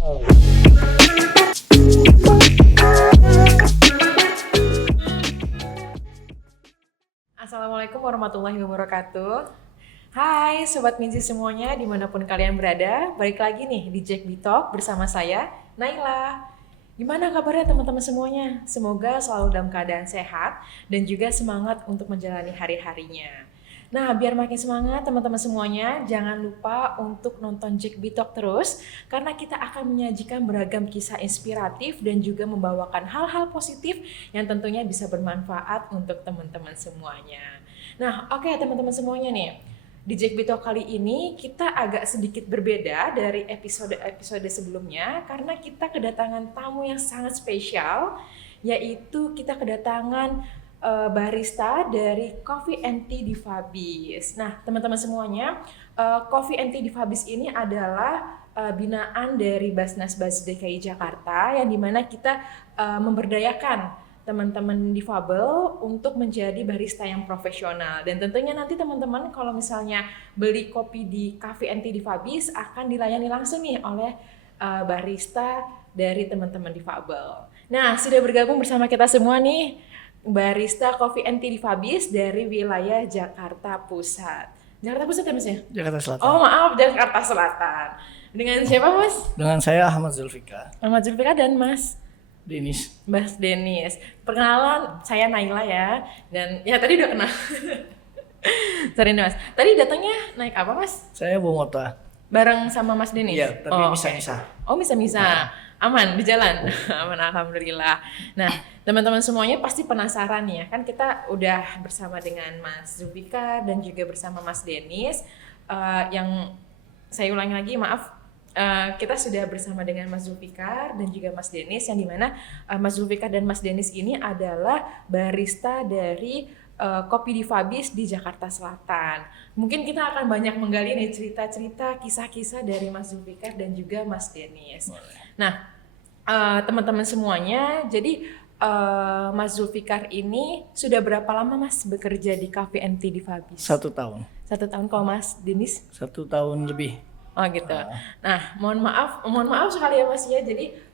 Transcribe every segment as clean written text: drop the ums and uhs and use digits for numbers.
Assalamualaikum warahmatullahi wabarakatuh. Hai Sobat Minzi semuanya dimanapun kalian berada. Balik lagi nih di Jack B Talk bersama saya, Naila. Gimana kabarnya teman-teman semuanya? Semoga selalu dalam keadaan sehat dan juga semangat untuk menjalani hari-harinya. Nah, biar makin semangat teman-teman semuanya, jangan lupa untuk nonton Jack B Talk terus karena kita akan menyajikan beragam kisah inspiratif dan juga membawakan hal-hal positif yang tentunya bisa bermanfaat untuk teman-teman semuanya. Nah, oke teman-teman semuanya nih. Di Jack B Talk kali ini kita agak sedikit berbeda dari episode-episode sebelumnya karena kita kedatangan tamu yang sangat spesial, yaitu kita kedatangan barista dari Coffee and Tea Difabis. Nah, teman-teman semuanya, Coffee and Tea Difabis ini adalah binaan dari Basnas DKI Jakarta yang dimana kita memberdayakan teman-teman difabel untuk menjadi barista yang profesional. Dan tentunya nanti teman-teman kalau misalnya beli kopi di Coffee and Tea Difabis akan dilayani langsung nih oleh barista dari teman-teman difabel. Nah, sudah bergabung bersama kita semua nih barista Coffee and Tea Difabis dari wilayah Jakarta Pusat. Jakarta Pusat ya Mas ya? Jakarta Selatan. Oh maaf, Jakarta Selatan. Dengan siapa Mas? Dengan saya Ahmad Zulfikar. Ahmad Zulfikar dan Mas Denis. Mas Denis. Perkenalan, saya Naila ya. Dan ya tadi udah kenal. Sorry nih Mas. Tadi datangnya naik apa Mas? Saya bawa motor. Bareng sama Mas Denis? Iya, tapi misa-misa. Oh misa-misa. Aman di jalan. Aman alhamdulillah. Nah, teman-teman semuanya pasti penasaran ya. Kan kita udah bersama dengan Mas Zulfikar dan juga bersama Mas Denis. Yang saya ulangi lagi, maaf. Kita sudah bersama dengan Mas Zulfikar dan juga Mas Denis yang dimana Mas Zulfikar dan Mas Denis ini adalah barista dari Kopi Difabis di Jakarta Selatan. Mungkin kita akan banyak menggali nih cerita-cerita, kisah-kisah dari Mas Zulfikar dan juga Mas Denis. Nah, teman-teman semuanya, jadi Mas Zulfikar ini sudah berapa lama Mas bekerja di Coffee and Tea Difabis? 1 tahun. 1 tahun. Kalau Mas Denis? 1 tahun lebih. Oh gitu. Nah, mohon maaf sekali ya Mas ya. Jadi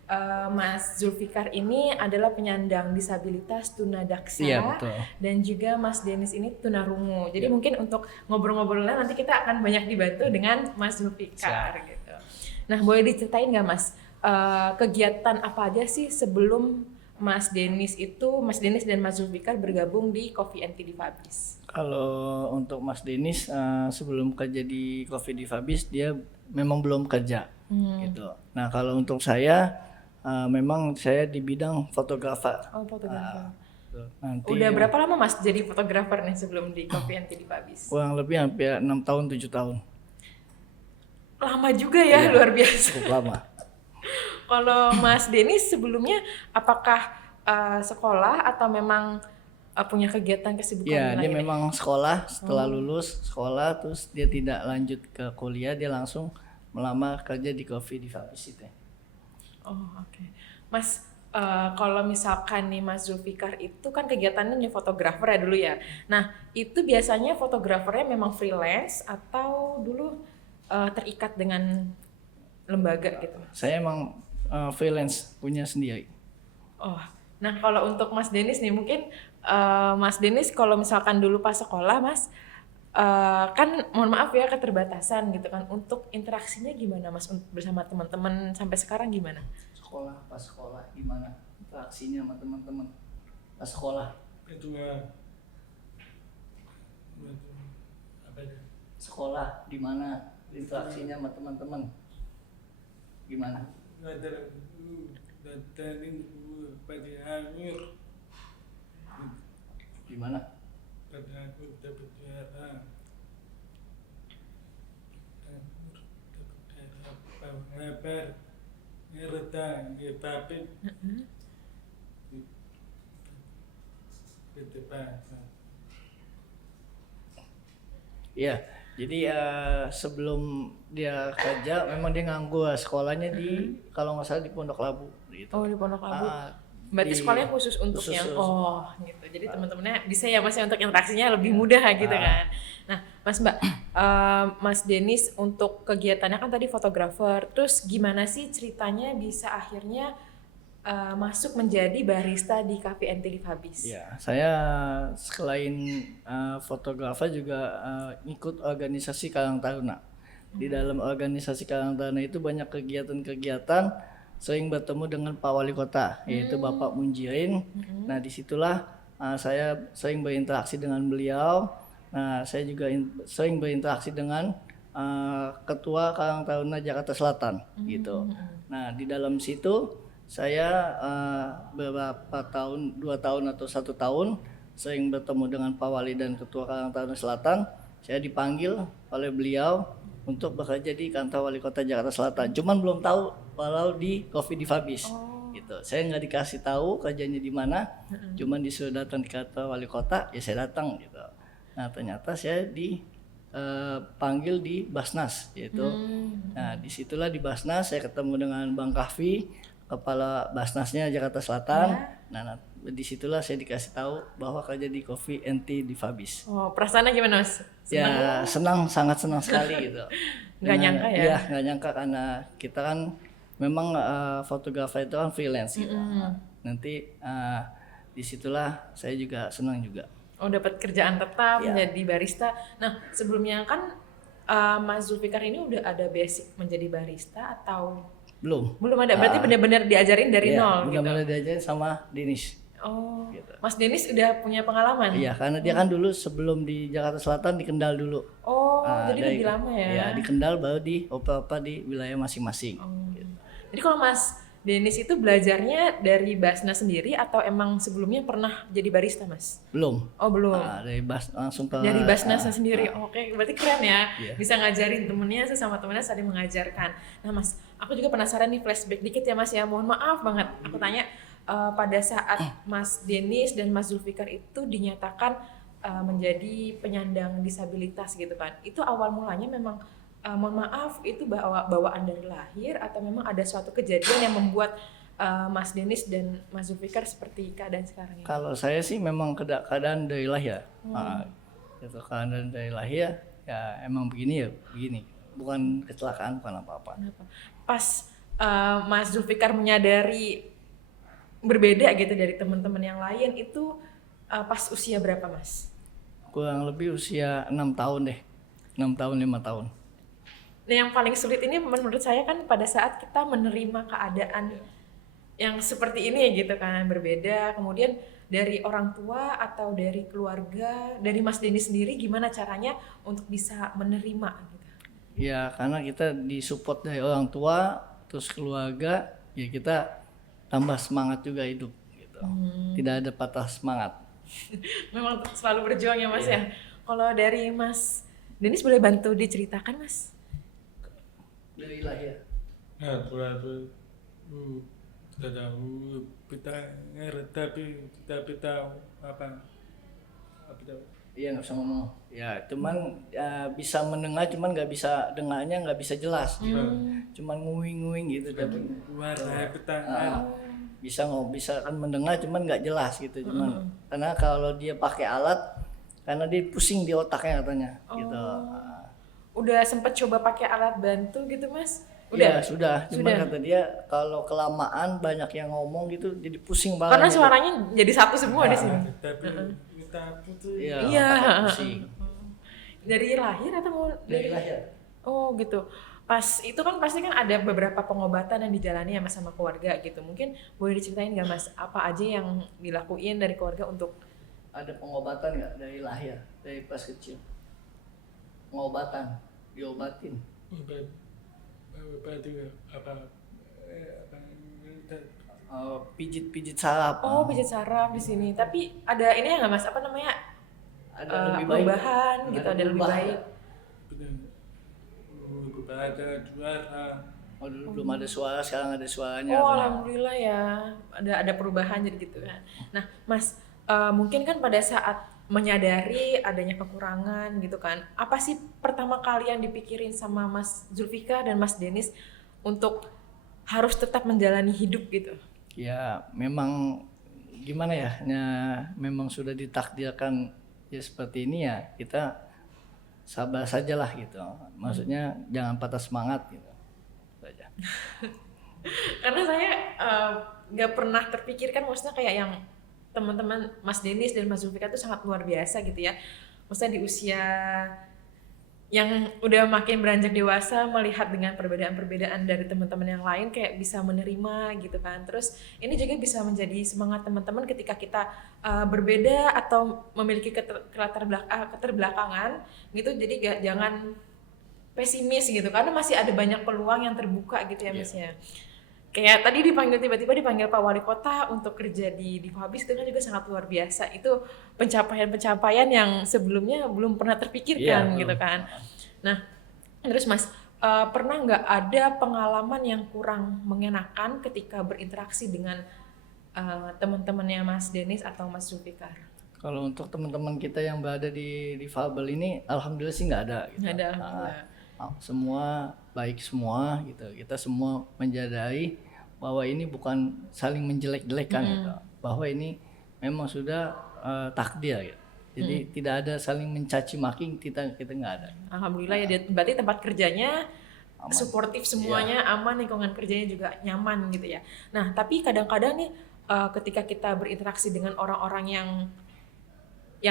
Mas Zulfikar ini adalah penyandang disabilitas tunadaksa. Iya, betul. Dan juga Mas Denis ini tunarungu. Jadi mungkin untuk ngobrol-ngobrolnya nanti kita akan banyak dibantu dengan Mas Zulfikar gitu. Nah, boleh diceritain nggak Mas kegiatan apa aja sih sebelum Mas Denis dan Mas Zulfikar bergabung di Coffee and Tea Difabis? Kalau untuk Mas Denis sebelum kerja di Coffee Difabis dia memang belum kerja gitu. Nah, kalau untuk saya memang saya di bidang fotografer. Oh, fotografer. Nanti Udah berapa lama Mas jadi fotografer nih sebelum di Coffee and Tea Difabis? kurang lebih hampir 6 tahun 7 tahun. Lama juga ya, luar biasa. Cukup lama. Kalau Mas Denis sebelumnya apakah sekolah atau memang punya kegiatan kesibukan Ya, dia lain? memang sekolah, setelah lulus sekolah terus dia tidak lanjut ke kuliah, dia langsung melamar kerja di Coffee Difabis itu. Oh, oke. Mas, kalau misalkan nih Mas Zulfikar itu kan kegiatannya nih fotografer ya dulu ya. Nah, itu biasanya fotografernya memang freelance atau dulu terikat dengan lembaga gitu? Saya emang freelance punya sendiri. Oh, nah kalau untuk Mas Denis nih mungkin Mas Denis kalau misalkan dulu pas sekolah Mas kan mohon maaf ya keterbatasan gitu kan, untuk interaksinya gimana Mas bersama teman-teman sampai sekarang gimana? Pas sekolah gimana interaksinya sama teman-teman pas sekolah? Sekolah di mana interaksinya sama teman-teman gimana? Gimana? Iya, jadi sebelum dia kerja memang dia nganggur, sekolahnya di kalau nggak salah di Pondok Labu gitu. Oh, di Pondok Labu. Berarti Di- sekolahnya khusus untuk khusus- yang gitu. Jadi teman-temannya bisa ya Mas ya untuk interaksinya lebih mudah gitu kan. Nah, Mbak, Mas Denis untuk kegiatannya kan tadi fotografer, terus gimana sih ceritanya bisa akhirnya masuk menjadi barista di Cafe NT di Fabis? Ya, saya selain fotografer juga ikut organisasi Karang Taruna. Di dalam organisasi Karang Taruna itu banyak kegiatan-kegiatan, sering bertemu dengan Pak Wali Kota, yaitu Bapak Munjirin. Nah, disitulah saya sering berinteraksi dengan beliau. Nah, saya juga sering berinteraksi dengan Ketua Karang Taruna Jakarta Selatan, gitu. Nah, di dalam situ saya beberapa tahun, 2 tahun atau 1 tahun, sering bertemu dengan Pak Wali dan Ketua Karang Taruna Selatan. Saya dipanggil oleh beliau untuk bekerja di kantor Wali Kota Jakarta Selatan. Cuman belum tahu kalau di Coffee di Fabis. Gitu. Saya nggak dikasih tahu kerjanya di mana, cuman disuruh datang di kantor Wali Kota, ya saya datang gitu. Nah, ternyata saya dipanggil di Basnas, yaitu. Nah, disitulah di Basnas saya ketemu dengan Bang Kahfi, Kepala Basnasnya Jakarta Selatan. Nah, disitulah saya dikasih tahu bahwa kerja di Coffee NT di Fabis. Oh, perasaannya gimana Mas? Ya senang, sangat senang sekali gitu. Nggak nyangka ya? Iya, nggak nyangka karena kita kan memang fotografer itu kan freelance gitu. Nanti disitulah saya juga senang juga. Oh, dapat kerjaan tetap menjadi barista. Nah, sebelumnya kan Mas Zulfikar ini udah ada basic menjadi barista atau belum ada? Berarti benar-benar diajarin dari nol gitu. Benar-benar diajarin sama Denis. Oh, gitu. Mas Denis udah punya pengalaman? Iya, karena dia kan dulu sebelum di Jakarta Selatan di Kendal dulu. Oh, jadi lebih lama ya? Iya, di Kendal baru di opa-opa di wilayah masing-masing. Gitu. Jadi kalau Mas Denis itu belajarnya dari Basnas sendiri atau emang sebelumnya pernah jadi barista, Mas? Belum. Oh, belum. Langsung ke dari Basnasnya sendiri. Oke, berarti keren ya. Bisa ngajarin temennya, sesama temennya saling mengajarkan. Nah, Mas, aku juga penasaran nih, flashback dikit ya, Mas ya. Mohon maaf banget. Aku tanya pada saat Mas Denis dan Mas Zulfikar itu dinyatakan menjadi penyandang disabilitas gitu kan. Itu awal mulanya memang mohon maaf itu bawaan dari lahir atau memang ada suatu kejadian yang membuat Mas Denis dan Mas Zulfikar seperti keadaan sekarang ini? Kalau saya sih memang keadaan dari lahir. Gitu, keadaan dari lahir ya emang begini, bukan kecelakaan, bukan apa-apa. Pas Mas Zulfikar menyadari berbeda gitu dari teman-teman yang lain itu pas usia berapa, Mas? Kurang lebih usia 6 tahun deh. 6 tahun, 5 tahun. Nah, yang paling sulit ini menurut saya kan pada saat kita menerima keadaan yang seperti ini gitu kan, berbeda, kemudian dari orang tua atau dari keluarga, dari Mas Denis sendiri gimana caranya untuk bisa menerima gitu? Ya karena kita disupport dari orang tua, terus keluarga, ya kita tambah semangat juga hidup gitu. Tidak ada patah semangat. Memang selalu berjuang ya, Mas ya. Kalau dari Mas Denis boleh bantu diceritakan, Mas? Dari lahir. Nah, kalau tidak tahu kita ngerti tapi tahu apa tahu. Iya, nggak bisa ngomong. Ya cuman bisa mendengar, cuman nggak bisa dengarnya, nggak bisa jelas. Cuman nguing-nguing gitu. Tapi Warna kita bisa kan mendengar, cuman nggak jelas gitu. Cuman karena kalau dia pakai alat, karena dia pusing di otaknya katanya. Gitu. Udah sempet coba pakai alat bantu gitu, Mas? Udah? Ya, sudah. Cuman kata dia kalau kelamaan banyak yang ngomong gitu jadi pusing banget. Karena suaranya jadi satu semua di sini. tapi kita putus. Iya. Pusing. Dari lahir atau mau Dari lahir. Oh, gitu. Pas itu kan pasti kan ada beberapa pengobatan yang dijalani ya, Mas, sama keluarga gitu. Mungkin boleh diceritain nggak, Mas, apa aja yang dilakuin dari keluarga untuk ada pengobatan nggak dari lahir, dari pas kecil? Pengobatan, diobatin. Obat itu apa Pijit-pijit saraf. Oh, pijit saraf di sini. Tapi ada ini ya nggak, Mas? Apa namanya? Ada lebih baik. Perubahan gitu, ada lebih baik. ada suara. Oh, dulu belum ada suara, sekarang ada suaranya. Oh, alhamdulillah ya. Ada perubahan jadi gitu kan. Nah, Mas, mungkin kan pada saat menyadari adanya kekurangan gitu kan, apa sih pertama kali yang dipikirin sama Mas Zulfikar dan Mas Denis untuk harus tetap menjalani hidup gitu? Ya memang gimana ya, memang sudah ditakdirkan ya seperti ini ya, kita sabar sajalah gitu. Maksudnya jangan patah semangat gitu. Itu aja. Karena saya nggak pernah terpikirkan, maksudnya kayak yang teman-teman Mas Denis dan Mas Zulfikar itu sangat luar biasa gitu ya. Maksudnya di usia yang udah makin beranjak dewasa, melihat dengan perbedaan-perbedaan dari teman-teman yang lain kayak bisa menerima gitu kan. Terus ini juga bisa menjadi semangat teman-teman ketika kita berbeda atau memiliki keterbelakangan gitu. Jadi jangan pesimis gitu, karena masih ada banyak peluang yang terbuka gitu ya Mas ya. Kayak tadi tiba-tiba dipanggil Pak Wali Kota untuk kerja di Difabis, itu kan juga sangat luar biasa. Itu pencapaian-pencapaian yang sebelumnya belum pernah terpikirkan gitu kan. Nah, terus Mas, pernah nggak ada pengalaman yang kurang mengenakan ketika berinteraksi dengan teman-temannya Mas Denis atau Mas Zulfikar? Kalau untuk teman-teman kita yang berada di difabel ini, alhamdulillah sih nggak ada. Gitu. Nggak ada, alhamdulillah. Semua baik semua gitu. Kita semua menjadai bahwa ini bukan saling menjelek-jelekan gitu. Bahwa ini memang sudah takdir gitu. Jadi tidak ada saling mencaci maki, kita nggak ada. Alhamdulillah ya, berarti tempat kerjanya suportif semuanya, aman, lingkungan kerjanya juga nyaman gitu ya. Nah, tapi kadang-kadang nih ketika kita berinteraksi dengan orang-orang yang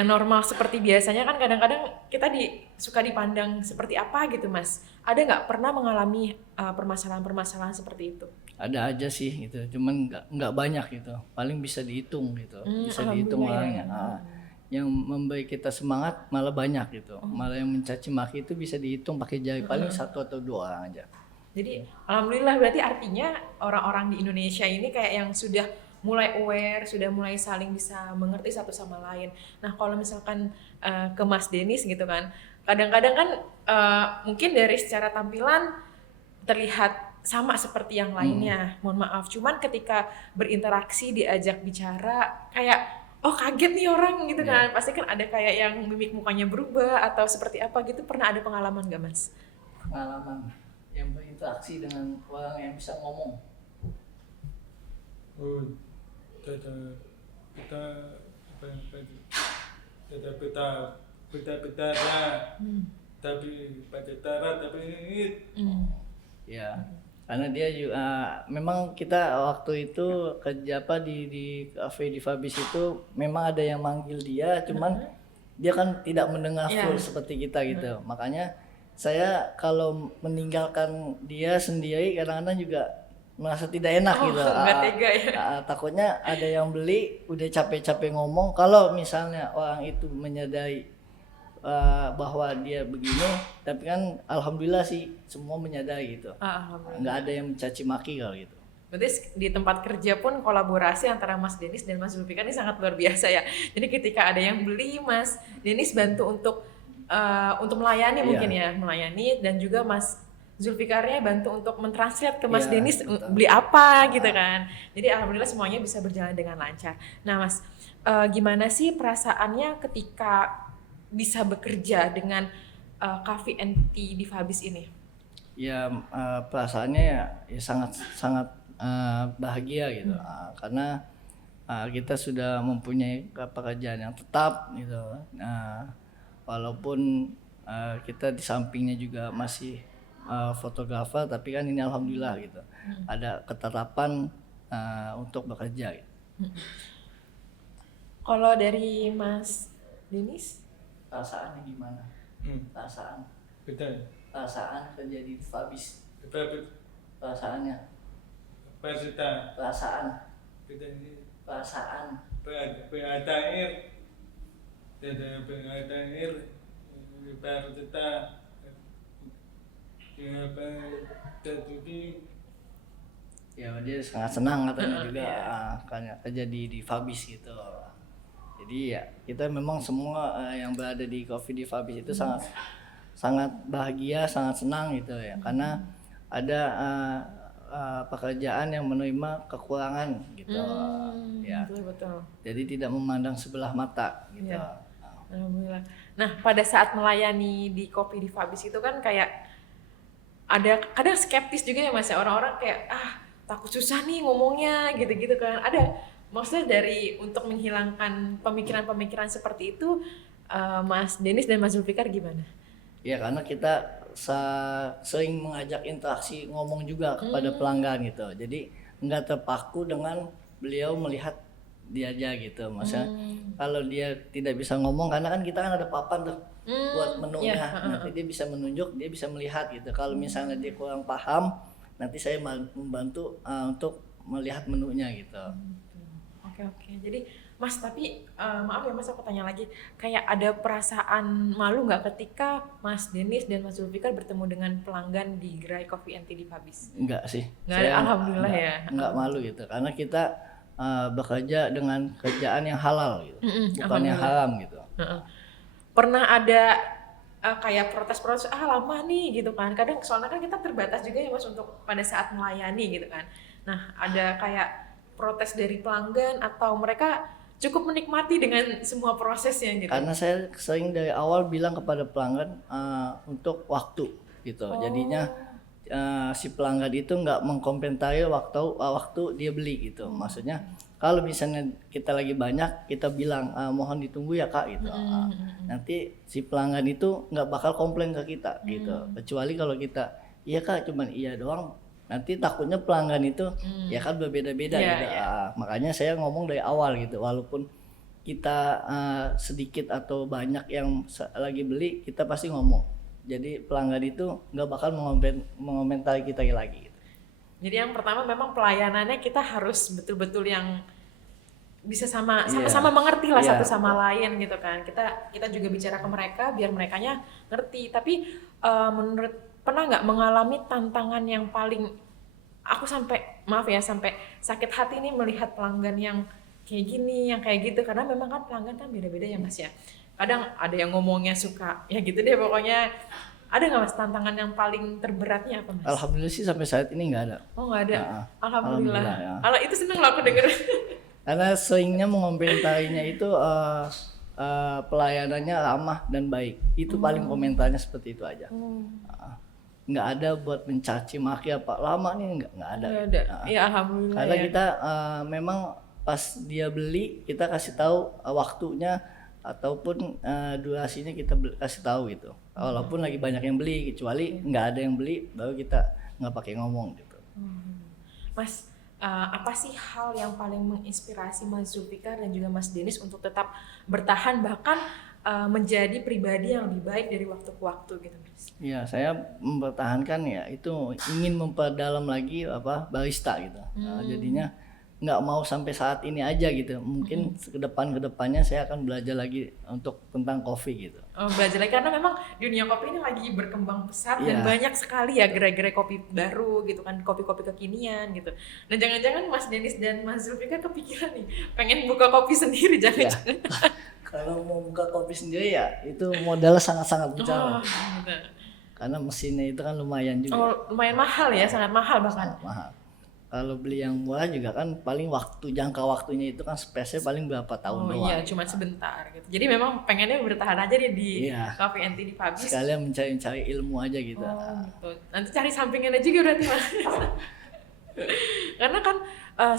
normal seperti biasanya kan kadang-kadang kita suka dipandang seperti apa gitu Mas. Ada nggak pernah mengalami permasalahan-permasalahan seperti itu? Ada aja sih gitu, cuman nggak banyak gitu. Paling bisa dihitung gitu, bisa dihitung orangnya. Yang memberi kita semangat malah banyak gitu. Malah yang mencaci maki itu bisa dihitung pakai jari, paling 1 atau 2 orang aja. Jadi alhamdulillah, berarti artinya orang-orang di Indonesia ini kayak yang sudah mulai aware, sudah mulai saling bisa mengerti satu sama lain. Nah, kalau misalkan ke Mas Denis gitu kan, kadang-kadang kan mungkin dari secara tampilan terlihat sama seperti yang lainnya, mohon maaf. Cuman ketika berinteraksi, diajak bicara, kayak kaget nih orang gitu kan. Pasti kan ada kayak yang mimik mukanya berubah atau seperti apa gitu. Pernah ada pengalaman gak Mas? Pengalaman yang berinteraksi dengan orang yang bisa ngomong. Tapi Padatara tapi Ya, karena dia juga memang kita waktu itu kerja di cafe di Fabis itu memang ada yang manggil dia, cuman dia kan tidak mendengar full seperti kita gitu. Makanya saya kalau meninggalkan dia sendiri kadang-kadang juga merasa tidak enak gitu. Nggak tega ya. Takutnya ada yang beli udah capek-capek ngomong, kalau misalnya orang itu menyadari bahwa dia begini, tapi kan alhamdulillah sih semua menyadari gitu. Nggak ada yang mencaci maki kalau gitu. Berarti di tempat kerja pun kolaborasi antara Mas Denis dan Mas Zulfikar ini sangat luar biasa ya. Jadi ketika ada yang beli, Mas Denis bantu untuk melayani mungkin ya, melayani, dan juga Mas Zulfikarnya bantu untuk mentranslate ke Mas Denis beli apa gitu kan. Jadi alhamdulillah semuanya bisa berjalan dengan lancar. Nah Mas, gimana sih perasaannya ketika bisa bekerja dengan Coffee and Tea Difabis ini? Ya perasaannya ya sangat bahagia gitu. Karena kita sudah mempunyai pekerjaan yang tetap gitu. Walaupun kita di sampingnya juga masih fotografer, tapi kan ini alhamdulillah gitu. Ada ketetapan untuk bekerja gitu. Kalau dari Mas Denis? Perasaannya gimana? Perasaan kerja di Fabis. Perasaannya. Perasaan. Ya dia sangat senang katanya juga karena kerja di Fabis gitu. Jadi ya kita memang semua yang berada di Coffee di Fabis itu sangat bahagia, sangat senang gitu ya, karena ada pekerjaan yang menerima kekurangan gitu. Ya. Betul. Jadi tidak memandang sebelah mata gitu. Alhamdulillah. Nah, pada saat melayani di Coffee di Fabis itu kan kayak ada kadang skeptis juga ya Mas, orang-orang kayak takut susah nih ngomongnya gitu-gitu kan. Ada maksudnya dari untuk menghilangkan pemikiran-pemikiran seperti itu, Mas Denis dan Mas Zulfikar gimana? Ya karena kita sering mengajak interaksi ngomong juga kepada pelanggan gitu. Jadi nggak terpaku dengan beliau melihat dia aja gitu. Maksudnya kalau dia tidak bisa ngomong karena kan kita kan ada papan tuh buat menunya. Nanti dia bisa menunjuk, dia bisa melihat gitu. Kalau misalnya dia kurang paham, nanti saya membantu untuk melihat menunya gitu. Oke. Jadi Mas, tapi maaf ya Mas, aku tanya lagi, kayak ada perasaan malu nggak ketika Mas Denis dan Mas Zulfikar bertemu dengan pelanggan di Gerai Coffee and Tea di Fabis? Enggak sih. Nggak ada, Saya alhamdulillah ya. Enggak malu gitu. Karena kita bekerja dengan kerjaan yang halal gitu. Bukan yang haram gitu. Pernah ada kayak protes-protes, lama nih gitu kan. Kadang soalnya kan kita terbatas juga ya Mas untuk pada saat melayani gitu kan. Nah, ada kayak protes dari pelanggan atau mereka cukup menikmati dengan semua prosesnya gitu. Karena saya sering dari awal bilang kepada pelanggan untuk waktu gitu. Jadinya si pelanggan itu nggak mengkomentari waktu dia beli gitu. Maksudnya kalau misalnya kita lagi banyak, kita bilang mohon ditunggu ya Kak gitu. Nanti si pelanggan itu nggak bakal komplain ke kita gitu. Kecuali kalau kita iya Kak cuman iya doang. Nanti takutnya pelanggan itu ya kan berbeda-beda gitu. Makanya saya ngomong dari awal gitu. Walaupun kita sedikit atau banyak yang lagi beli, kita pasti ngomong. Jadi pelanggan itu nggak bakal mengomentari kita lagi. Gitu. Jadi yang pertama memang pelayanannya kita harus betul-betul yang bisa sama-sama mengerti lah satu sama lain gitu kan. Kita juga bicara ke mereka biar merekanya ngerti. Tapi pernah nggak mengalami tantangan yang paling aku sampai sakit hati nih melihat pelanggan yang kayak gini, yang kayak gitu, karena memang kan pelanggan kan beda-beda ya Mas ya. Kadang ada yang ngomongnya suka ya gitu deh pokoknya. Ada nggak Mas tantangan yang paling terberatnya apa Mas? Alhamdulillah sih sampai saat ini nggak ada. Oh nggak ada. Alhamdulillah. Ya. Kalau itu seneng loh aku denger. Karena seringnya mengomentarinya itu pelayanannya ramah dan baik. Itu paling komentarnya seperti itu aja. Nggak ada buat mencaci maki apa lama nih nggak ada. Nggak ada. Ya alhamdulillah. Karena ya. kita memang pas dia beli kita kasih tahu waktunya ataupun durasinya kita kasih tahu gitu. Walaupun lagi banyak yang beli, kecuali nggak ada yang beli baru kita nggak pakai ngomong gitu. Mas, apa sih hal yang paling menginspirasi Mas Zulfikar dan juga Mas Denis untuk tetap bertahan bahkan menjadi pribadi yang lebih baik dari waktu ke waktu gitu Mas? Ya, saya mempertahankan ya itu ingin memperdalam lagi barista gitu. Jadinya nggak mau sampai saat ini aja gitu. Mungkin kedepannya saya akan belajar lagi untuk tentang kopi gitu. Belajar lagi karena memang dunia kopi ini lagi berkembang pesat dan banyak sekali ya gerai-gerai kopi baru gitu kan, kopi-kopi kekinian gitu. Dan jangan-jangan Mas Denis dan Mas Zulfikar kepikiran nih pengen buka kopi sendiri jangan-jangan. Kalau mau buka kopi sendiri ya itu modalnya sangat-sangat besar. Gitu. Karena mesinnya itu kan lumayan juga. Lumayan mahal ya, sangat mahal bahkan. Sangat mahal. Kalau beli yang murah juga kan paling jangka waktunya itu kan space-nya paling berapa tahun doang. Iya, cuma sebentar gitu. Jadi memang pengennya bertahan aja deh di Coffee and Tea di Fabis. Sekalian mencari gitu aja gitu. Gitu. Nanti cari sampingannya juga berarti Mas. Karena kan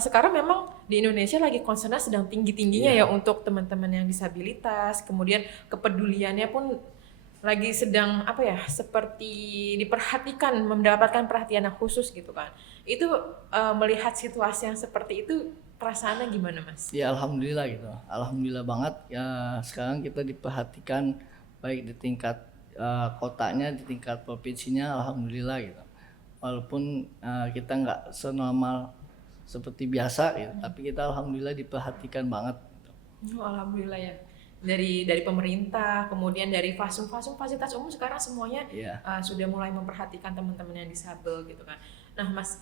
sekarang memang di Indonesia lagi concern-nya sedang tinggi-tingginya ya untuk teman-teman yang disabilitas, kemudian kepeduliannya pun lagi sedang seperti diperhatikan, mendapatkan perhatian yang khusus gitu kan. Itu melihat situasi yang seperti itu perasaannya gimana Mas? Ya alhamdulillah gitu, alhamdulillah banget ya sekarang kita diperhatikan baik di tingkat kotanya, di tingkat provinsinya, alhamdulillah gitu. Walaupun kita nggak senormal seperti biasa gitu, tapi kita alhamdulillah diperhatikan banget. Alhamdulillah ya. Dari pemerintah, kemudian dari fasilitas umum sekarang semuanya sudah mulai memperhatikan teman-teman yang disabel gitu kan. Nah Mas,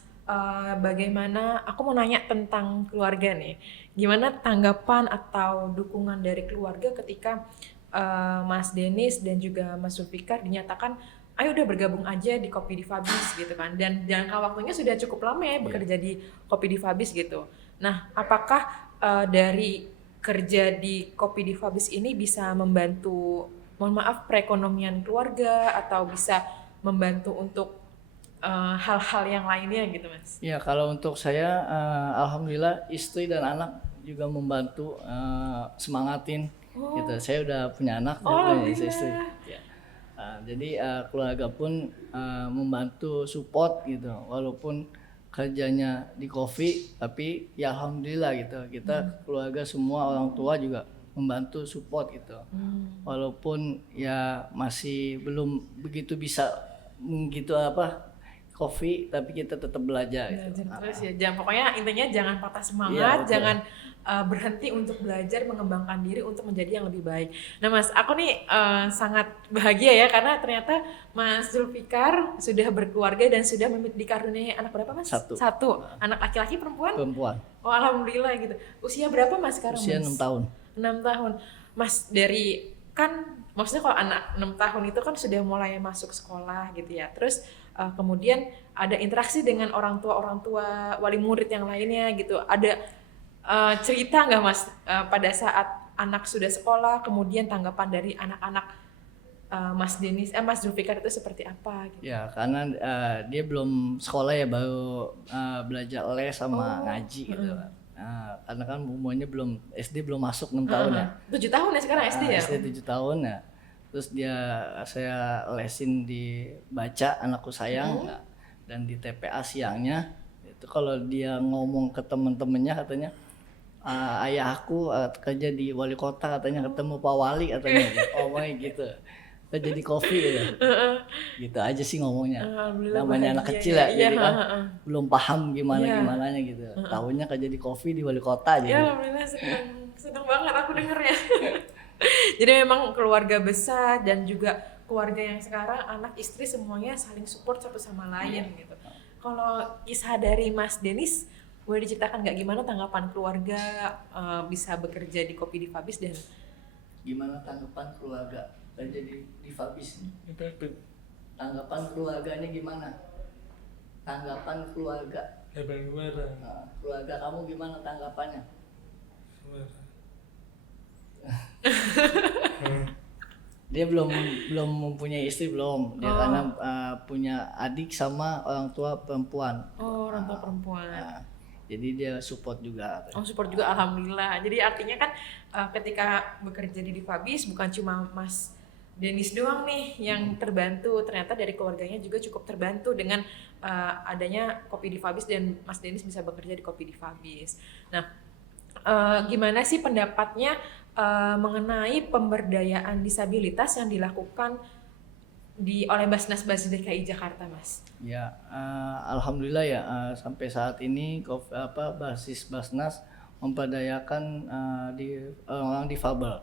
bagaimana, aku mau nanya tentang keluarga nih. Gimana tanggapan atau dukungan dari keluarga ketika Mas Denis dan juga Mas Zulfikar dinyatakan ayo udah bergabung aja di Kopi di Fabis gitu kan, dan jangka waktunya sudah cukup lama ya bekerja di Kopi di Fabis gitu. Nah apakah dari kerja di Kopi di Fabis ini bisa membantu, mohon maaf, perekonomian keluarga atau bisa membantu untuk hal-hal yang lainnya gitu Mas? Ya kalau untuk saya alhamdulillah istri dan anak juga membantu semangatin gitu. Saya udah punya anak, punya istri. Jadi keluarga pun membantu support gitu, walaupun kerjanya di coffee, tapi ya alhamdulillah gitu kita keluarga semua orang tua juga membantu support gitu, walaupun ya masih belum begitu bisa gitu apa coffee, tapi kita tetap belajar gitu. Belajar terus ya, jangan, pokoknya intinya jangan patah Iya, semangat, betul. jangan berhenti untuk belajar, mengembangkan diri untuk menjadi yang lebih baik. Nah Mas, aku nih sangat bahagia ya karena ternyata Mas Zulfikar sudah berkeluarga dan sudah dikaruniai anak berapa Mas? Satu. Anak laki-laki perempuan? Perempuan, Oh alhamdulillah gitu. Usia berapa Mas sekarang usia Mas? 6 tahun. 6 tahun. Mas, dari kan maksudnya kalau anak 6 tahun itu kan sudah mulai masuk sekolah gitu ya. Terus kemudian ada interaksi dengan orang tua, wali murid yang lainnya gitu. Ada cerita nggak Mas pada saat anak sudah sekolah, kemudian tanggapan dari anak-anak Mas Zulfikar itu seperti apa gitu? Ya karena dia belum sekolah ya, baru belajar les sama ngaji gitu. Karena kan umurnya belum, SD belum masuk 6 tahun ya. 7 tahun ya sekarang SD ya? SD 7 tahun ya. Terus saya lesin di baca anakku sayang, dan di TPA siangnya itu kalau dia ngomong ke temen-temennya katanya, ayah aku kerja di wali kota katanya, ketemu Pak Wali katanya. Oh my gitu, kerja di kopi gitu. Gitu aja sih ngomongnya. Namanya anak kecil ya, jadi kan belum paham gimananya gitu. Tahunya kerja di kopi di wali kota aja. Ya alhamdulillah, senang banget aku dengernya. Jadi memang keluarga besar dan juga keluarga yang sekarang anak istri semuanya saling support satu sama lain gitu. Kalau kisah dari Mas Denis, boleh diceritakan nggak gimana tanggapan keluarga bisa bekerja di Kopi di Fabis dan Gimana tanggapan keluarga kerja di Fabis? Itu Tanggapan keluarganya gimana? Tanggapan keluarga. luar. Keluarga kamu gimana tanggapannya? Dia belum mempunyai istri, belum. Dia karena punya adik sama orang tua perempuan. orang tua perempuan. Jadi dia support juga. Oh support juga alhamdulillah. Jadi artinya kan ketika bekerja di Fabis bukan cuma Mas Denis doang nih yang terbantu, ternyata dari keluarganya juga cukup terbantu dengan adanya Kopi di Fabis dan Mas Denis bisa bekerja di Kopi di Fabis. Nah, gimana sih pendapatnya mengenai pemberdayaan disabilitas yang dilakukan oleh Basnas DKI Jakarta, Mas? Ya, alhamdulillah ya, sampai saat ini basis Basnas memperdayakan orang difabel.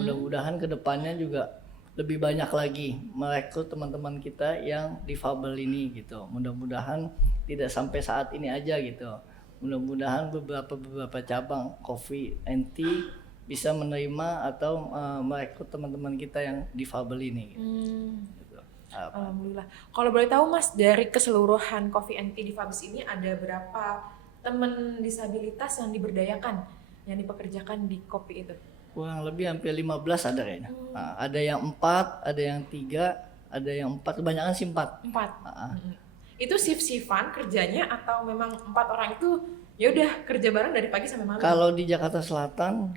Mudah-mudahan kedepannya juga lebih banyak lagi merekrut teman-teman kita yang difabel ini gitu. Mudah-mudahan tidak sampai saat ini aja gitu. Mudah-mudahan beberapa cabang Coffee and Tea bisa menerima atau merekrut teman-teman kita yang difabel ini. Gitu. Alhamdulillah. Kalau boleh tahu Mas, dari keseluruhan Coffee and Tea di Fabis ini ada berapa teman disabilitas yang diberdayakan, yang dipekerjakan di kopi itu? Kurang lebih hampir 15 ada kayaknya. Ada yang 4, ada yang 3, ada yang 4, kebanyakan sih 4. 4. Itu shift-shiftan kerjanya atau memang 4 orang itu ya udah kerja bareng dari pagi sampai malam? Kalau di Jakarta Selatan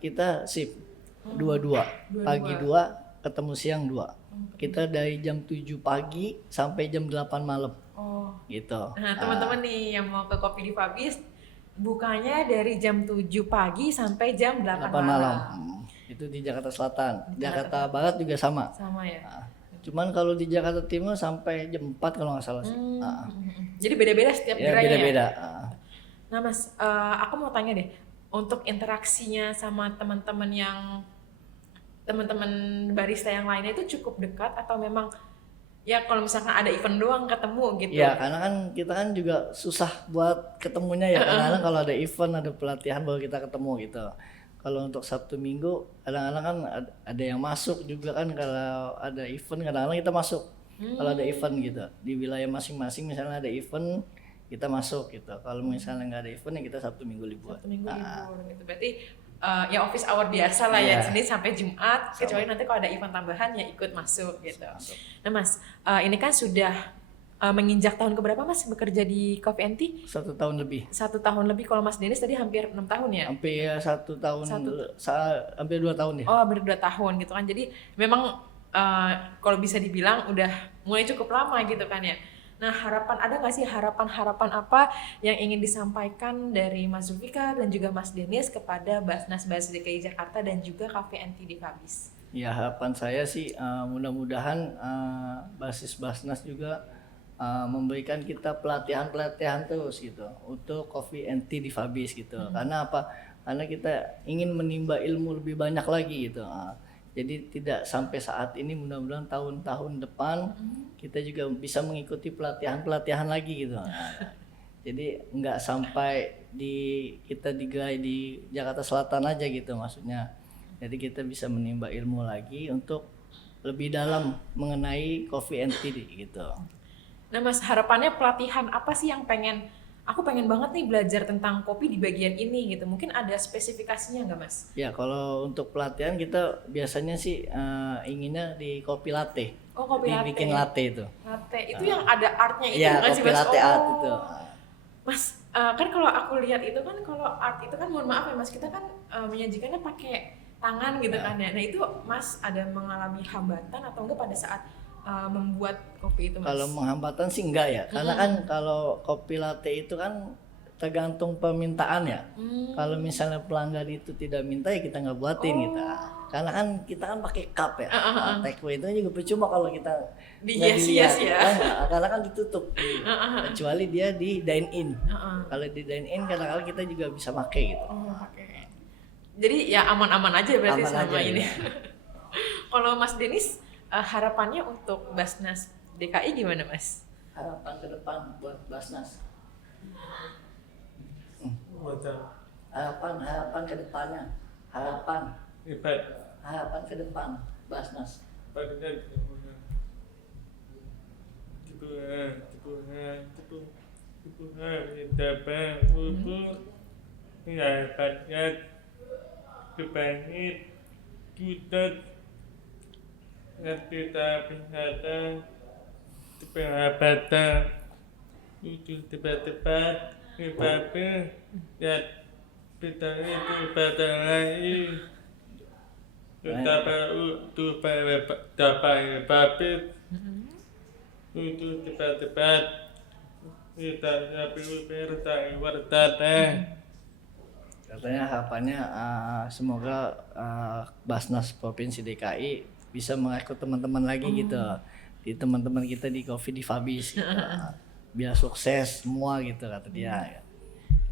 kita shift 2-2. Pagi 2, ketemu siang 2. Kita dari jam 7 pagi sampai jam 8 malam. Oh. Gitu. Nah, teman-teman nih yang mau ke Kopi di Fabis, bukanya dari jam 7 pagi sampai jam 8 malam. Itu di Jakarta Selatan. Jakarta Barat juga sama. Sama ya. Cuman kalau di Jakarta Timur sampai jam 4 kalau nggak salah sih. Jadi beda-beda setiap Ya, gerainya. beda-beda. Nah Mas, aku mau tanya deh, untuk interaksinya sama teman-teman barista yang lainnya itu cukup dekat atau memang ya kalau misalkan ada event doang ketemu gitu? Ya karena kan kita kan juga susah buat ketemunya ya. Kadang-kadang kalau ada event, ada pelatihan baru kita ketemu gitu. Kalau untuk Sabtu Minggu kadang-kadang kan ada yang masuk juga kan, kalau ada event kadang-kadang kita masuk. Kalau ada event gitu di wilayah masing-masing, misalnya ada event kita masuk gitu. Kalau misalnya nggak ada event ya kita Sabtu Minggu libur. Sabtu Minggu libur gitu. Berarti ya office hour biasa lah ya, Senin sampai Jumat, kecuali nanti kalau ada event tambahan ya ikut masuk gitu. Nah Mas, ini kan sudah menginjak tahun keberapa Mas bekerja di Coffee and Tea? 1 tahun lebih. 1 tahun lebih. Kalau Mas Denis tadi hampir 6 tahun ya? Hampir 1 tahun, hampir 2 tahun ya. Oh hampir 2 tahun gitu kan. Jadi memang kalau bisa dibilang udah mulai cukup lama gitu kan ya. Nah, ada nggak sih harapan-harapan apa yang ingin disampaikan dari Mas Zulfikar dan juga Mas Denis kepada Basnas DKI Jakarta dan juga Cafe NT di Fabis? Ya harapan saya sih mudah-mudahan basis Basnas juga memberikan kita pelatihan-pelatihan terus gitu untuk Coffee and Tea di Fabis gitu. Karena apa? Karena kita ingin menimba ilmu lebih banyak lagi gitu. Jadi tidak sampai saat ini, mudah-mudahan tahun-tahun depan kita juga bisa mengikuti pelatihan-pelatihan lagi gitu. Jadi nggak sampai kita digerai di Jakarta Selatan aja gitu maksudnya. Jadi kita bisa menimba ilmu lagi untuk lebih dalam mengenai coffee and tea gitu. Nah Mas, harapannya pelatihan apa sih yang aku pengen banget nih belajar tentang kopi di bagian ini gitu. Mungkin ada spesifikasinya nggak Mas? Ya kalau untuk pelatihan kita biasanya sih inginnya di kopi latte. Oh, kopi latte. Dibikin latte itu. Latte itu yang ada artnya itu Iya, kan sih kopi Mas? latte art itu. Mas, kan kalau aku lihat itu kan kalau art itu kan mohon maaf ya Mas, kita kan menyajikannya pakai tangan gitu kan ya. Nah itu Mas ada mengalami hambatan atau enggak pada saat membuat kopi itu Mas? Kalau menghambatan sih enggak ya, karena kan kalau kopi latte itu kan tergantung permintaan ya. Kalau misalnya pelanggan itu tidak minta ya kita nggak buatin gitu. Karena kan kita kan pakai cup ya. Take away itu juga percuma kalau kita nggak dilihat ya. Karena kan ditutup. Kecuali dia di dine in. Kalau di dine in kadang-kadang kita juga bisa pakai gitu. Oh, pakai. Jadi ya aman-aman aja berarti Aman sama aja, ini. ya. Kalau Mas Denis harapannya untuk Basnas DKI gimana Mas? Harapan ke depan buat Basnas. Harapan ke depannya. Harapan ke depan Basnas. Kebangit Kutat Kita Pinata Perabata Itu tepat-tepat Kepapa Ya Kita itu pada lain Betapa Itu dapat papit Itu tepat-tepat Kita perlu bertai wartata. Katanya harapannya semoga Basnas Provinsi DKI bisa mengikut teman-teman lagi gitu. Di teman-teman kita di Coffee di Fabis gitu. Biar sukses semua gitu kata dia.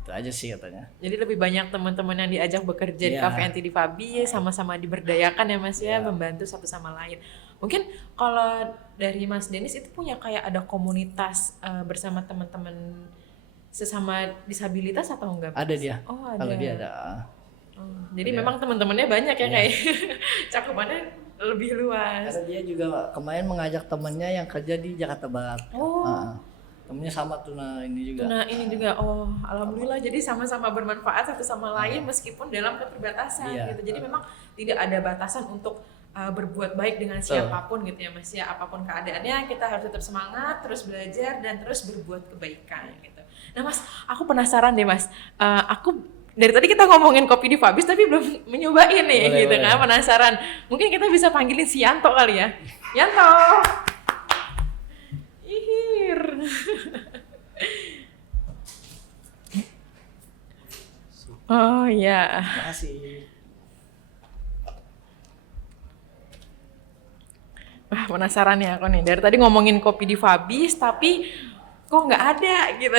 Itu aja sih katanya. Jadi lebih banyak teman-teman yang diajak bekerja di Cafe NT di Fabis, sama-sama diberdayakan ya Mas ya, membantu satu sama lain. Mungkin kalau dari Mas Denis itu punya kayak ada komunitas bersama teman-teman sesama disabilitas atau enggak? Ada dia. Oh, ada. Kalau dia ada. Jadi memang teman-temannya banyak ya kayak cakupannya lebih luas. Karena dia juga kemarin mengajak temannya yang kerja di Jakarta Barat. Temennya sama tuna ini juga. Tuna ini juga. Oh, alhamdulillah. Jadi sama-sama bermanfaat satu sama lain meskipun dalam keterbatasan gitu. Jadi memang tidak ada batasan untuk berbuat baik dengan siapapun gitu ya Mas ya. Apapun keadaannya kita harus tetap semangat, terus belajar dan terus berbuat kebaikan gitu. Nah Mas, aku penasaran deh Mas. Aku dari tadi kita ngomongin kopi di Fabis tapi belum mencobain nih gitu kan. Penasaran. Mungkin kita bisa panggilin si Yanto kali ya. Yanto. Ihir. Oh iya. Makasih. Wah penasaran ya aku nih. Dari tadi ngomongin kopi di Fabis tapi kok nggak ada gitu.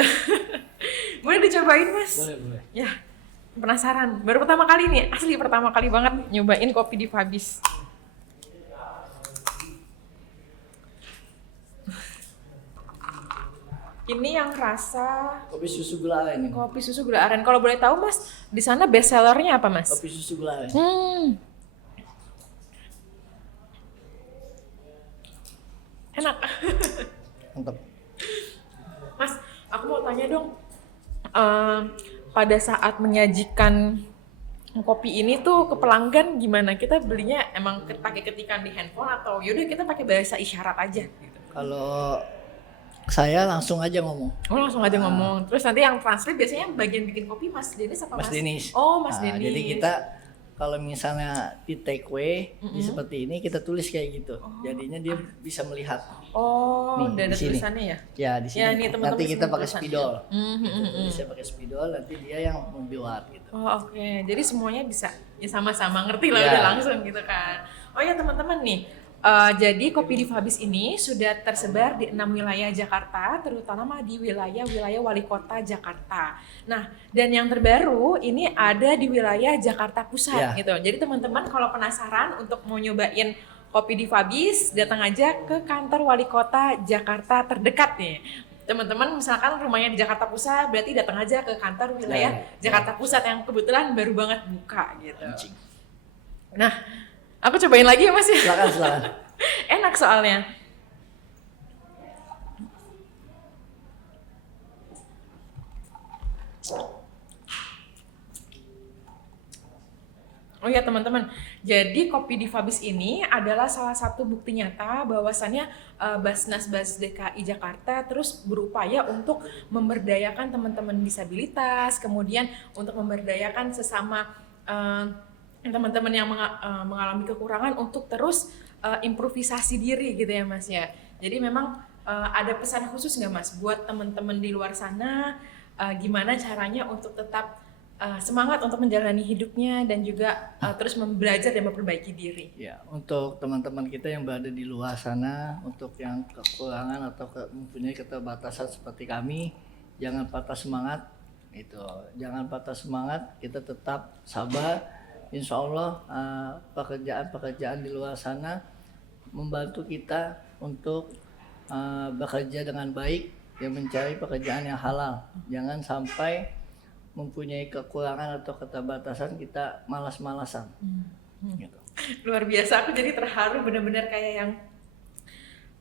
Boleh dicobain Mas? Boleh. Ya penasaran. Baru pertama kali nih, asli pertama kali banget nyobain kopi di Fabis. Ini yang rasa Kopi susu gula aren. kopi susu gula aren. Kalau boleh tahu Mas, di sana best sellernya apa Mas? Kopi susu gula aren. Enak. Mantap. Mas, aku mau tanya dong. Pada saat menyajikan kopi ini tuh ke pelanggan gimana? Kita belinya emang pakai ketikan di handphone atau yaudah kita pakai bahasa isyarat aja gitu? Kalau saya langsung aja ngomong. Oh langsung aja ngomong. Terus nanti yang translate biasanya bagian bikin kopi Mas Denis apa Mas? Mas Denis. Oh Mas Denis. Jadi kita kalau misalnya di take away di seperti ini kita tulis kayak gitu. Jadinya dia bisa melihat. Oh, Nih, udah ada di sini. tulisannya ya? Ya di sini. Ya, nih, teman-teman Nanti kita sini pakai tulisannya. spidol. Gitu. Bisa pakai spidol, nanti dia yang membuat gitu. Oh, oke. Jadi semuanya bisa ya sama-sama ngerti lah Ya. udah langsung gitu kan. Oh ya teman-teman nih, jadi Kopi di Fabis ini sudah tersebar di 6 wilayah Jakarta, terutama di wilayah-wilayah wali kota Jakarta. Nah, dan yang terbaru ini ada di wilayah Jakarta Pusat Ya. gitu. Jadi teman-teman kalau penasaran untuk mau nyobain Kopi di Fabis, datang aja ke kantor wali kota Jakarta terdekat nih. Teman-teman misalkan rumahnya di Jakarta Pusat, berarti datang aja ke kantor wilayah Jakarta Pusat yang kebetulan baru banget buka gitu. Nah, aku cobain lagi ya Mas ya. Silakan. Enak soalnya. Oh ya teman-teman, jadi Kopi di Fabis ini adalah salah satu bukti nyata bahwasannya Basnas DKI Jakarta terus berupaya untuk memberdayakan teman-teman disabilitas, kemudian untuk memberdayakan sesama teman-teman yang mengalami kekurangan untuk terus improvisasi diri gitu ya Mas ya. Jadi memang ada pesan khusus nggak Mas buat teman-teman di luar sana, gimana caranya untuk tetap semangat untuk menjalani hidupnya dan juga terus belajar dan memperbaiki diri. Ya, untuk teman-teman kita yang berada di luar sana, untuk yang kekurangan atau mempunyai keterbatasan seperti kami, jangan patah semangat. Jangan patah semangat, kita tetap sabar. Insya Allah pekerjaan-pekerjaan di luar sana membantu kita untuk bekerja dengan baik dan mencari pekerjaan yang halal. Jangan sampai mempunyai kekurangan atau keterbatasan kita malas-malasan. Gitu. Luar biasa, aku jadi terharu benar-benar kayak yang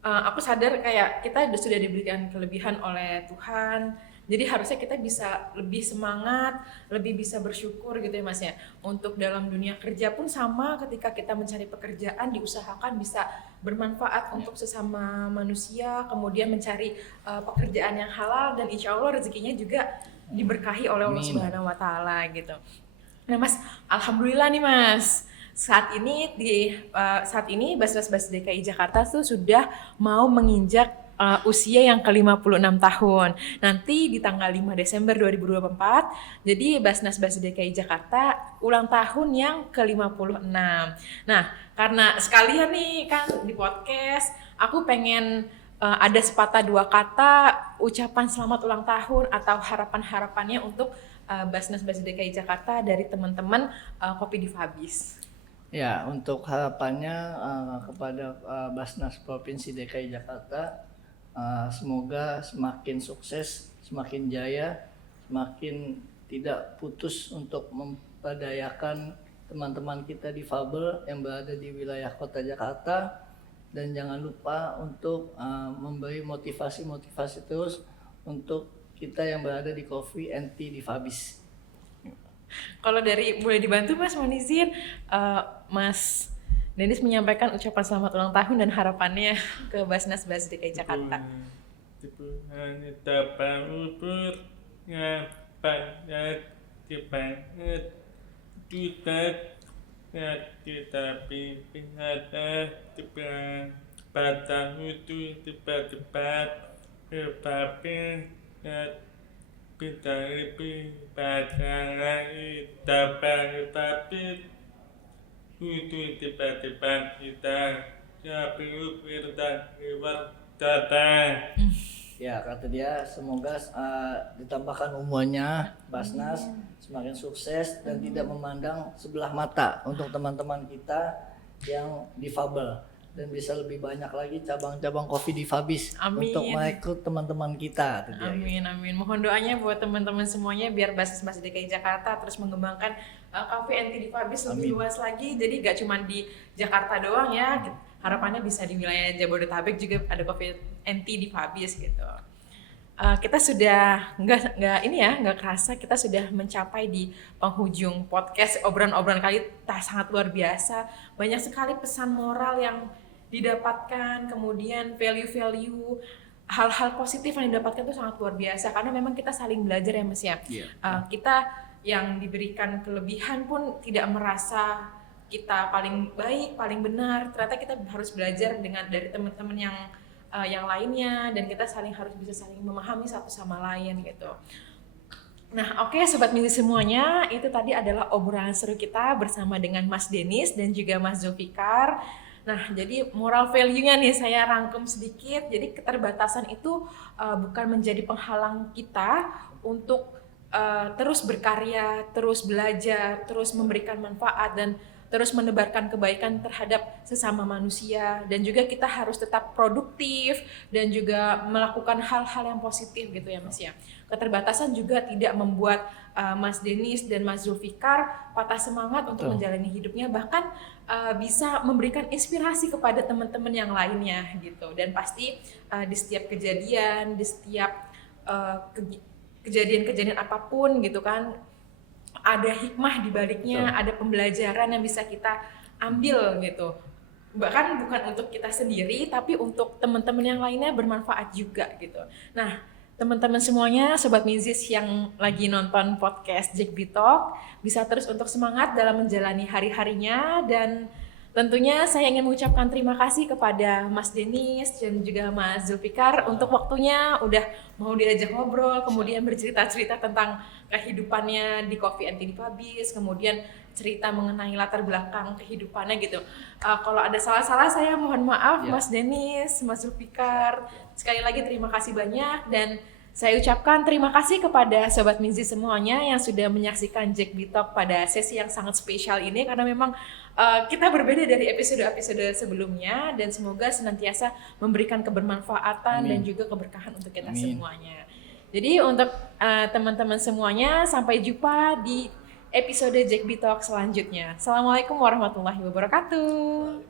aku sadar kayak kita sudah diberikan kelebihan oleh Tuhan. Jadi harusnya kita bisa lebih semangat, lebih bisa bersyukur gitu ya Mas ya. Untuk dalam dunia kerja pun sama, ketika kita mencari pekerjaan diusahakan bisa bermanfaat untuk sesama manusia, kemudian mencari pekerjaan yang halal dan insya Allah rezekinya juga diberkahi oleh Allah Subhanahu wa taala gitu. Nah, Mas, alhamdulillah nih Mas. Saat ini Basnas DKI Jakarta tuh sudah mau menginjak usia yang ke-56 tahun. Nanti di tanggal 5 Desember 2024, jadi Basnas DKI Jakarta ulang tahun yang ke-56. Nah, karena sekalian nih kan di podcast, aku pengen ada sepatah dua kata ucapan selamat ulang tahun atau harapan-harapannya untuk Basnas DKI Jakarta dari teman-teman Kopi di Fabis. Ya, untuk harapannya kepada Basnas Provinsi DKI Jakarta, semoga semakin sukses, semakin jaya, semakin tidak putus untuk memperdayakan teman-teman kita difabel yang berada di wilayah kota Jakarta. Dan jangan lupa untuk memberi motivasi terus untuk kita yang berada di Coffee and Tea di Fabis. Kalau dari boleh dibantu Mas, mohon izin Mas Denis menyampaikan ucapan selamat ulang tahun dan harapannya ke Basnas DKI Jakarta. Tuhan dapat ubur banyak banget kita pimpin ada pada itu debat tetapi kita lebih pada lagi dapat tapi itu debat kita perlu berdan lewat data. Ya, kata dia semoga ditambahkan umurnya Basnas semakin sukses dan tidak memandang sebelah mata untuk teman-teman kita yang difabel dan bisa lebih banyak lagi cabang-cabang kopi di Fabis untuk merekrut teman-teman kita. Amin, amin. Mohon doanya buat teman-teman semuanya biar Basnas DKI Jakarta terus mengembangkan Coffee and Tea di Fabis lebih luas lagi. Jadi gak cuma di Jakarta doang ya. Harapannya bisa di wilayah Jabodetabek juga ada Coffee and Tea di Fabis gitu. Kita sudah nggak kerasa kita sudah mencapai di penghujung podcast obrolan-obrolan kali sangat luar biasa. Banyak sekali pesan moral yang didapatkan, kemudian value-value, hal-hal positif yang didapatkan itu sangat luar biasa karena memang kita saling belajar ya Mas ya. Kita yang diberikan kelebihan pun tidak merasa kita paling baik, paling benar. Ternyata kita harus belajar dari teman-teman yang lainnya, dan kita harus bisa saling memahami satu sama lain gitu. Nah, oke, Sobat Misi semuanya, itu tadi adalah obrolan seru kita bersama dengan Mas Denis dan juga Mas Zulfikar. Nah, jadi moral value-nya nih saya rangkum sedikit. Jadi keterbatasan itu bukan menjadi penghalang kita untuk terus berkarya, terus belajar, terus memberikan manfaat, dan terus menebarkan kebaikan terhadap sesama manusia. Dan juga kita harus tetap produktif dan juga melakukan hal-hal yang positif gitu ya Mas ya. Keterbatasan juga tidak membuat Mas Denis dan Mas Zulfikar patah semangat untuk menjalani hidupnya, bahkan bisa memberikan inspirasi kepada teman-teman yang lainnya gitu. Dan pasti di setiap kejadian, di setiap kejadian-kejadian apapun gitu kan, ada hikmah di baliknya, ada pembelajaran yang bisa kita ambil gitu. Bahkan bukan untuk kita sendiri, tapi untuk teman-teman yang lainnya bermanfaat juga gitu. Nah, teman-teman semuanya, Sobat Mizis yang lagi nonton podcast Jack B Talk, bisa terus untuk semangat dalam menjalani hari-harinya. Dan tentunya saya ingin mengucapkan terima kasih kepada Mas Denis dan juga Mas Zulfikar untuk waktunya, udah mau diajak ngobrol, kemudian bercerita-cerita tentang kehidupannya di Coffee and Tea Difabis, kemudian cerita mengenai latar belakang kehidupannya gitu. Kalau ada salah-salah saya mohon maaf Mas Denis, Mas Zulfikar. Sekali lagi terima kasih banyak, dan saya ucapkan terima kasih kepada Sobat Minzi semuanya yang sudah menyaksikan Jack B Talk pada sesi yang sangat spesial ini, karena memang kita berbeda dari episode-episode sebelumnya, dan semoga senantiasa memberikan kebermanfaatan dan juga keberkahan untuk kita semuanya. Jadi untuk teman-teman semuanya, sampai jumpa di episode Jack B Talk selanjutnya. Assalamualaikum warahmatullahi wabarakatuh.